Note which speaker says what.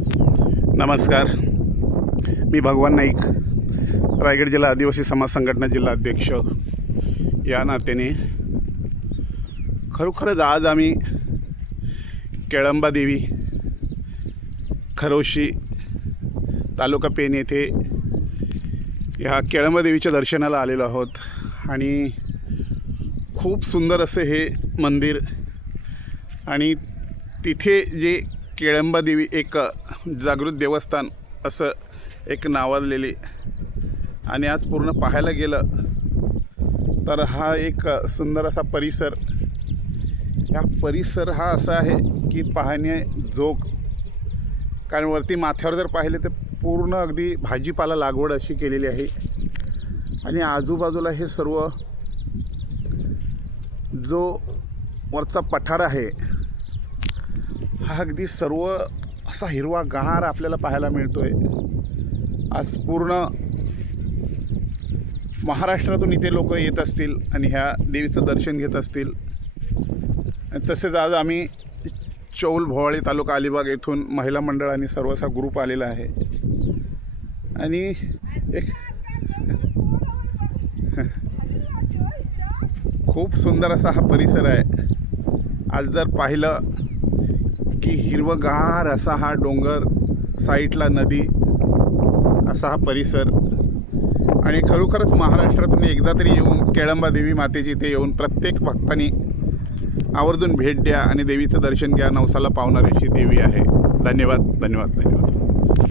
Speaker 1: नमस्कार. मी भगवान नाईक रायगड जिल्हा आदिवासी समाज संघटना जिल्हा अध्यक्ष. या नात्याने खरोखरच आज आम्ही केळंबा देवी खरोशी तालुका पेन येथे ह्या केळंबा देवीच्या दर्शनाला आलेलो आहोत. आणि खूप सुंदर असं हे मंदिर आणि तिथे जे केळंबा देवी एक जागृत देवस्थान असं एक नावाजलेली आणि आज पूर्ण पाहायला गेलं तर हा एक सुंदर असा परिसर. हा परिसर हा असा आहे की पाहणे जोग. कारण वरती माथ्यावर जर पाहिले तर पूर्ण अगदी भाजीपाला लागवड अशी केलेली आहे. आणि आजूबाजूला हे सर्व जो वरचा पठार आहे हा अगदी सर्व असा हिरवा गार आपल्याला पाहायला मिळतोय. आज पूर्ण महाराष्ट्रातून इथे लोक येत असतील आणि ह्या देवीचं दर्शन घेत असतील. तसेच आज आम्ही चौल भोवाळी तालुका अलिबाग येथून महिला मंडळ आणि सर्व असा ग्रुप आलेला आहे. आणि एक खूप सुंदर असा हा परिसर आहे. आज जर पाहिलं की हिरवगार असा हा डोंगर साईटला नदी असा हा परिसर. आणि खरोखरच महाराष्ट्रातून एकदा तरी येऊन केळंबा देवी मातेची इथे येऊन प्रत्येक भक्तांनी आवर्जून भेट द्या आणि देवीचं दर्शन घ्या. नवसाला पावणारी अशी देवी आहे. धन्यवाद धन्यवाद धन्यवाद.